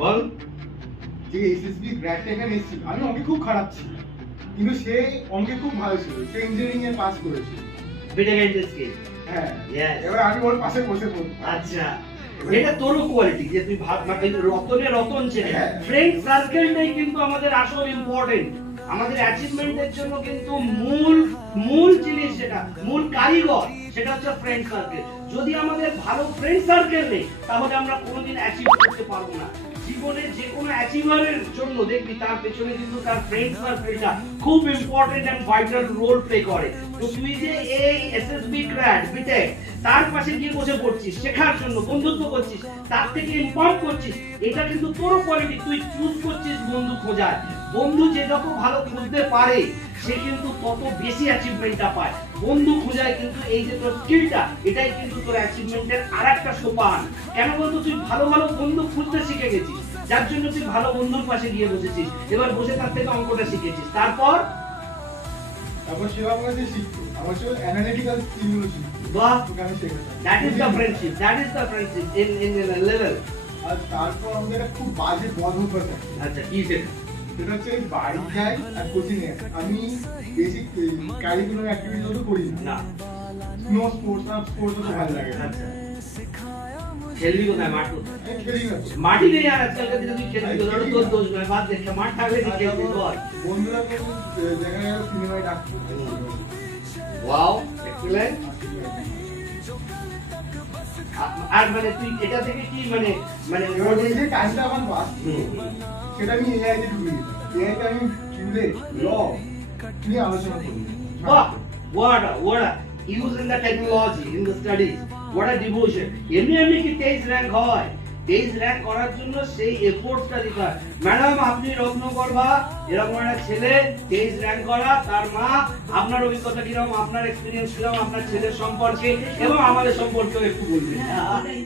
বল। যে এসএসবি গ্র্যাডটা এখানে এসেছিল, আমি অঙ্কে খুব খারাপ ছিল, কিন্তু সে অঙ্কে খুব ভালো ছিল, সে ইঞ্জিনিয়ারিং এ পাস করেছিল। হ্যাঁ, এবার আমি ওর পাশে বসে পড়তাম। আচ্ছা, এটা তোরও কোয়ালিটি যে তুই রতনে রতন ছেলে। ফ্রেন্ড সার্কেলটাই কিন্তু আমাদের আসল ইম্পর্টেন্ট। আমাদের অ্যাচিভমেন্টের জন্য কিন্তু মূল জিনিস, যেটা মূল কারিগর, সেটা হচ্ছে ফ্রেন্ড সার্কেল। যদি আমাদের ভালো ফ্রেন্ড সার্কেল নেই, তাহলে আমরা কোনোদিন অ্যাচিভ করতে পারবো না। জীবনে যে কোনো অ্যাচিভারের জন্য দেখবি তার পেছনে কিন্তু তার ফ্রেন্ড সার্কেলটা খুব important and vital role play করে। তো তুই যে এই এসএসবি গ্র্যাড বিটেক তার পাশে গিয়ে বসে পড়ছিস, শেখার জন্য বন্ধুত্ব করছিস, তার থেকে ইনফর্ম করছিস, এটা কিন্তু তোর কোয়ালিটি। তুই চুজ করছিস বন্ধু খোঁজার। বন্ধু যে যত ভালো খুঁজতে পারে, সে কিন্তু তত বেশি অ্যাচিভমেন্টটা পায়। বন্ধু খোঁজায় কিন্তু এই যে তোর স্কিলটা, এটাই কিন্তু তোর অ্যাচিভমেন্টের আরেকটা সোপান। কেন বলতো, তুই ভালো ভালো বন্ধু খুঁজতে শিখে গেছিস, যার জন্য তুই ভালো বন্ধুর পাশে গিয়ে বসেছিস। এবার বসে তার থেকে অঙ্কটা শিখেছিস। তারপর সেও আমার কাছে শিখতো, আমার সে অ্যানালিটিক্যাল স্কিলগুলো শিখতো। বাহ, ওখানে শেখাতাম। That is the friendship, that is the friendship in level. আর তারপর আমাদের একটা খুব বাজে বদ অভ্যাস আছে। আচ্ছা, কি সেটা? সেটা হচ্ছে বাড়ি যাই আর কোচিং এ আমি বেসিক কারিকুলাম অ্যাক্টিভিটি তো করি না, নো স্পোর্টস আর স্পোর্টস তো ভালো লাগে না। আচ্ছা, খেলবি কোথায়? মাঠ কোথায়? আমি খেলি না তো। মাটি নেই আর আজকালকার দিনে তুই খেলবি কোথায়? তোর দোষ নয়, বাদ দেখে মাঠ থাকলে তুই খেলবি। বল। বন্ধুরা যখন যেখানে সিনেমায় ডাকতো, ওয়াও, এক্সেলেন্ট। আর মানে তুই এটা থেকে কি মানে মানে এবার ওই যে টাইমটা আমার বাঁচতো, সেটা আমি এআই তে ঢুকিয়ে দিতাম। এআই তে আমি কিউলে ল নিয়ে আলোচনা করি। বাহ, what a use in the technology in the studies, what a devotion. এমনি কি 23 র‍্যাঙ্ক হয়? 23 র‍্যাঙ্ক করার জন্য সেই এফোর্টটা দিতে হয়। ম্যাডাম, আপনি রত্নগর্ভা, এরকম একটা ছেলে 23 র‍্যাঙ্ক করা, তার মা, আপনার অভিজ্ঞতা কিরকম, আপনার এক্সপেরিয়েন্স কিরকম, আপনার ছেলের সম্পর্কে এবং আমাদের সম্পর্কেও একটু বলবেন।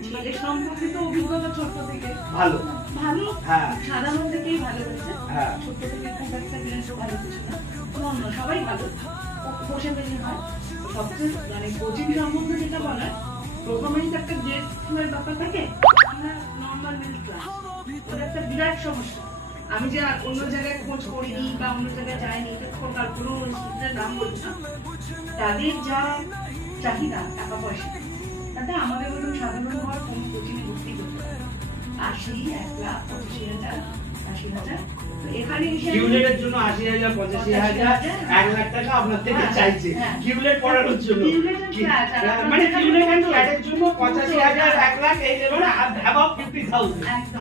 ছেলের সম্পর্কে তো অভিজ্ঞতা ছোট থেকে ভালো। ভালো, হ্যাঁ। সাধারণ থেকেই ভালো হয়েছে। হ্যাঁ। ছোট থেকে খুব একটা জিনিস ভালো কিছু না, অন্য সবাই ভালো, বসে পেলে হয়। সবচেয়ে মানে কোচিং সম্বন্ধে যেটা বলার, প্রথমেই তো একটা গ্রেড এর ব্যাপার থাকে। আমরা নর্মাল মিডল ক্লাস, ওটা একটা বিরাট সমস্যা। আমি যে অন্য জায়গায় খোঁজ করিনি বা অন্য জায়গায় যাইনি, এটা কোনো ইনস্টিটিউটের নাম বলছি না, তাদের যা চাহিদা টাকা পয়সা, তাতে আমাদের মতো সাধারণ হওয়ার কোনো কোচিংয়ে ভর্তি করতে পারে। ৮০, ১,৮৫,০০০, ৮০,০০০, এখানে এসে কিউলেটের জন্য ৮০,০০০, ৮৫,০০০, ১,০০,০০০ টাকা আপনার থেকে চাইছে কিউলেট পড়ানোর জন্য। মানে কিউলেট এন্ড ক্যাটের জন্য ৮৫,০০০, ১,০০,০০০ এই লেভেলে অ্যাবাভ 50,০০০।